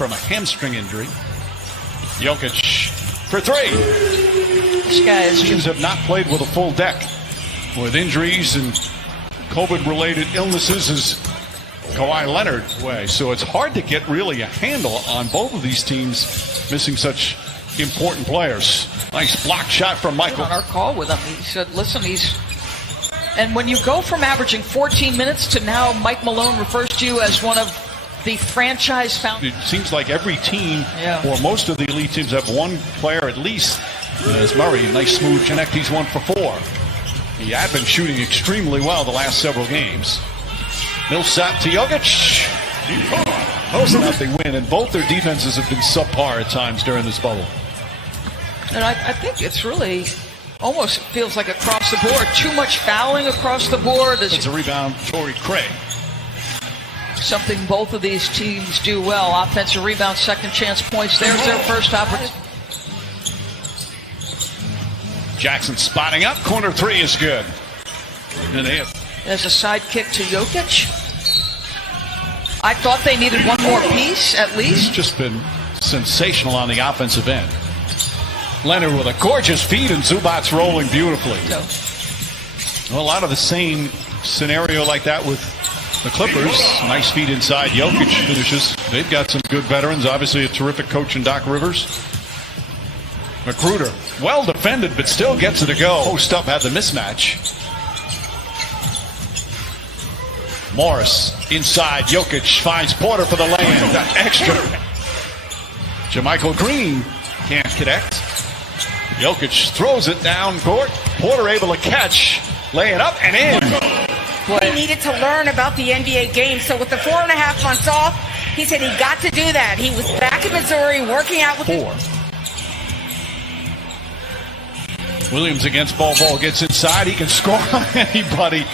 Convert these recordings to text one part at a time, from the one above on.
from a hamstring injury. Jokic for three. These guys teams have not played with a full deck. With injuries and COVID-related illnesses is Kawhi Leonard away. So it's hard to get really a handle on both of these teams missing such important players. Nice block shot from Michael. On our call with him, he said, listen, and when you go from averaging 14 minutes to now Mike Malone refers to you as one of the franchise founders. It seems like every team, or most of the elite teams, have one player at least. As Murray, nice smooth connect, he's 1 for 4. He had been shooting extremely well the last several games. Millsap to Jokic. Posting up, they win, and both their defenses have been subpar at times during this bubble. And I think it's really almost feels like across the board. Too much fouling across the board. It's a rebound, Torrey Craig. Something both of these teams do well. Offensive rebound, second chance points. There's their first opportunity. Jackson spotting up. Corner three is good. And they have. There's a side kick to Jokic. I thought they needed one more piece at least. He's just been sensational on the offensive end. Leonard with a gorgeous feed and Zubac's rolling beautifully. No. Well, a lot of the same scenario like that with the Clippers. Nice feed inside. Jokic finishes. They've got some good veterans. Obviously a terrific coach in Doc Rivers. Magruder, well defended, but still gets it to go. Post up had the mismatch. Morris inside. Jokic finds Porter for the lay-in. That extra. JaMychal Green can't connect. Jokic throws it down court. Porter able to catch. Lay it up and in. He needed to learn about the NBA game. So with the 4.5 months off, he said he got to do that. He was back in Missouri working out with 4. Williams against Bol gets inside. He can score on anybody.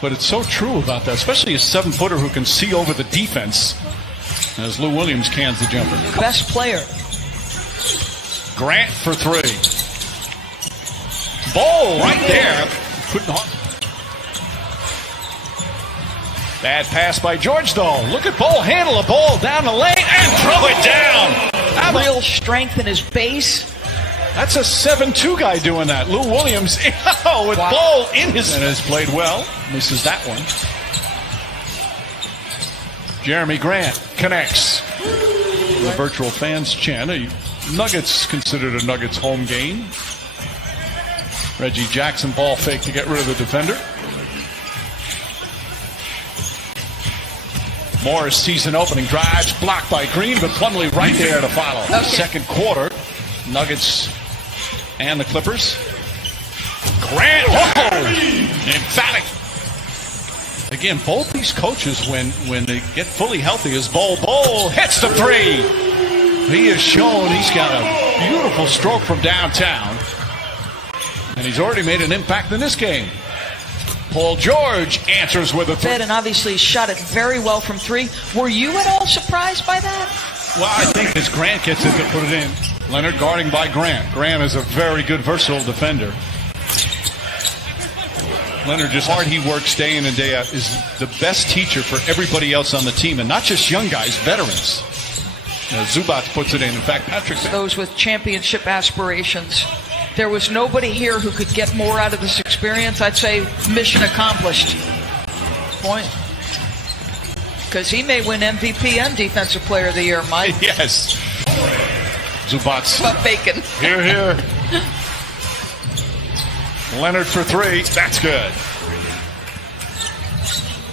But it's so true about that, especially a 7-footer who can see over the defense. As Lou Williams cans the jumper. Best player. Grant for 3. Bol right there. Couldn't. Bad pass by George, though. Look at Bol handle the ball down the lane and throw it down. Real strength in his base. That's a 7-2 guy doing that. Lou Williams with Bol in his... And has played well. Misses that one. Jeremy Grant connects. The virtual fans chant. Nuggets considered a Nuggets home game. Reggie Jackson ball fake to get rid of the defender. Morris sees an opening, drives, blocked by Green, but Plumlee right there to follow. Okay. Second quarter, Nuggets and the Clippers. Grant, emphatic. Again, both these coaches, when they get fully healthy, is Bol hits the 3. He has shown he's got a beautiful stroke from downtown, and he's already made an impact in this game. Paul George answers with a 3. And obviously shot it very well from 3. Were you at all surprised by that? Well, I think as Grant gets it to put it in. Leonard guarding by Grant. Grant is a very good, versatile defender. Leonard, just hard he works day in and day out, is the best teacher for everybody else on the team, and not just young guys, veterans. Zubac puts it in. In fact, Patrick... Those with championship aspirations. There was nobody here who could get more out of this experience. I'd say mission accomplished. Point. Because he may win MVP and Defensive Player of the Year, Mike. Yes. Zubac. But bacon. Here, here. Leonard for 3. That's good.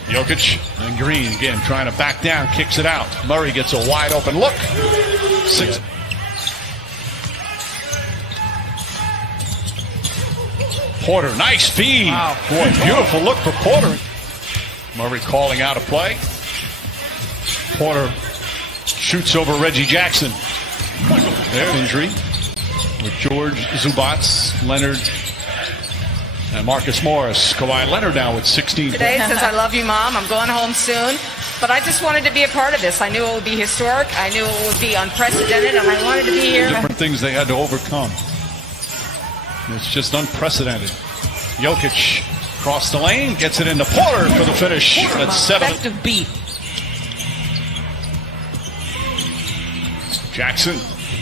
Jokic and Green again trying to back down, kicks it out. Murray gets a wide open look. 6. Porter, nice feed. Wow. Boy, beautiful look for Porter. Murray calling out a play. Porter shoots over Reggie Jackson. Their injury with George, Zubac, Leonard, and Marcus Morris. Kawhi Leonard now with 16. Today says, I love you, Mom. I'm going home soon. But I just wanted to be a part of this. I knew it would be historic. I knew it would be unprecedented, and I wanted to be here. Different things they had to overcome. It's just unprecedented. Jokic across the lane, gets it into Porter for the finish. That's 7. Effective beat. Jackson.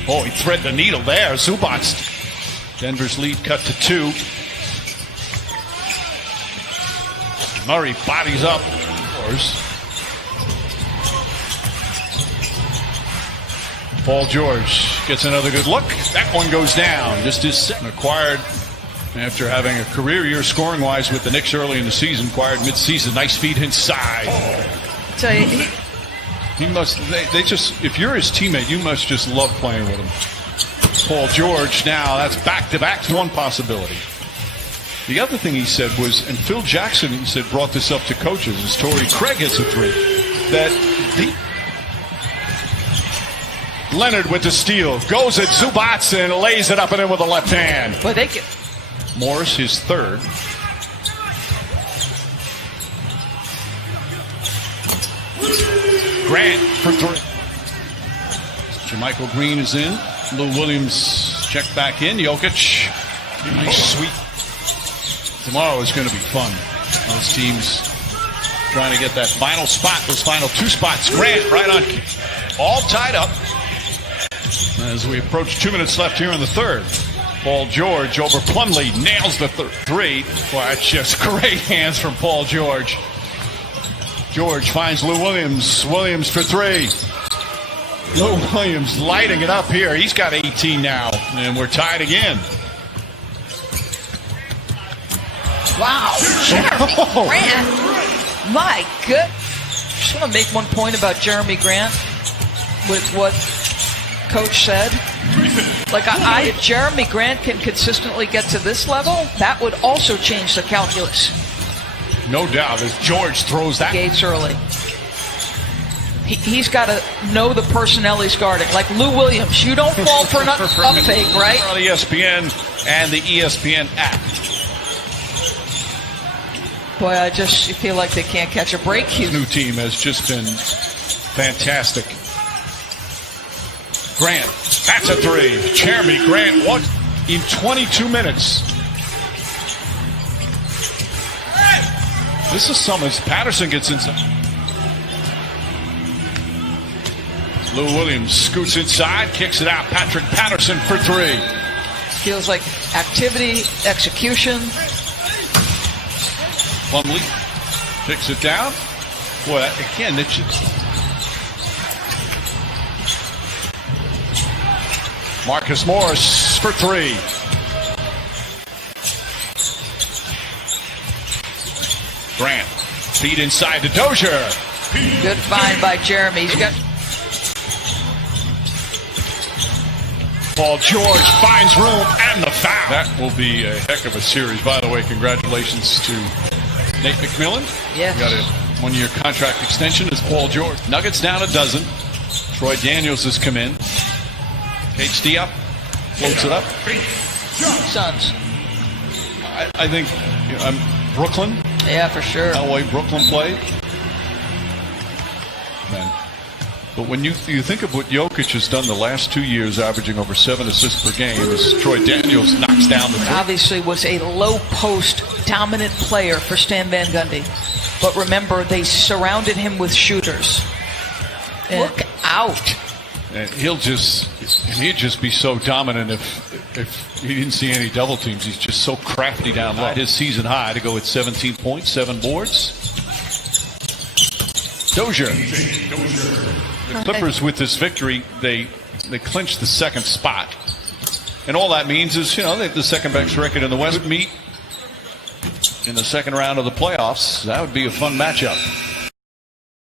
Oh, he threaded the needle there. Zubats. Denver's lead cut to 2. Murray bodies up. Paul George gets another good look. That one goes down. Just his acquired after having a career year scoring wise with the Knicks early in the season. Acquired mid-season. Nice feed inside. So he must. They just. If you're his teammate, you must just love playing with him. Paul George. Now that's back-to-back. One possibility. The other thing he said was, and Phil Jackson, he said, brought this up to coaches as Torrey Craig hits a 3. That Leonard with the steal, goes at Zubats and lays it up and in with the left hand. But they get Morris, his 3rd. Grant for 3. Jermichael Green is in. Lou Williams checked back in. Jokic, nice sweep. Tomorrow is going to be fun. Those teams trying to get that final spot, those final 2 spots. Grant right on, all tied up as we approach 2 minutes left here in the 3rd. Paul George over Plumlee, nails the 3. Boy, that's just great hands from Paul George. George finds Lou Williams. Williams for 3. Lou Williams lighting it up here. He's got 18 now, and we're tied again. wow. Jeremy Grant. My good. Just want to make one point about Jeremy Grant with what Coach said. Like, if Jeremy Grant can consistently get to this level, that would also change the calculus. No doubt, as George throws that. Gates early. He's got to know the personnel he's guarding. Like Lou Williams, you don't fall for an up fake, right? On ESPN and the ESPN app. Boy, I just feel like they can't catch a break. His new team has just been fantastic. Grant, that's a 3. Jeremy Grant, what in 22 minutes. This is Summers. Patterson gets inside. Lou Williams scoots inside, kicks it out. Patrick Patterson for 3. Feels like activity, execution. Plumlee picks it down. Boy, again, Marcus Morris for 3. Grant, feed inside to Dozier. Good find by Jeremy. He's got. Paul George finds room and the foul. That will be a heck of a series. By the way, congratulations to Nate McMillan. Yes. Got a 1-year contract extension as Paul George. Nuggets down a dozen. Troy Daniels has come in. HD up, floats it up. Suns. I think Brooklyn. Yeah, for sure. How way Brooklyn played. Man. But when you think of what Jokic has done the last 2 years, averaging over 7 assists per game, as Troy Daniels knocks down the 3. Obviously was a low post dominant player for Stan Van Gundy. But remember, they surrounded him with shooters. Look out. And he'd just be so dominant if he didn't see any double teams. He's just so crafty down low. His season high to go at 17 points, 7 boards. Dozier. The Clippers, with this victory, they clinched the 2nd spot. And all that means is, they have the 2nd best record in the West. Meet in the 2nd round of the playoffs. That would be a fun matchup.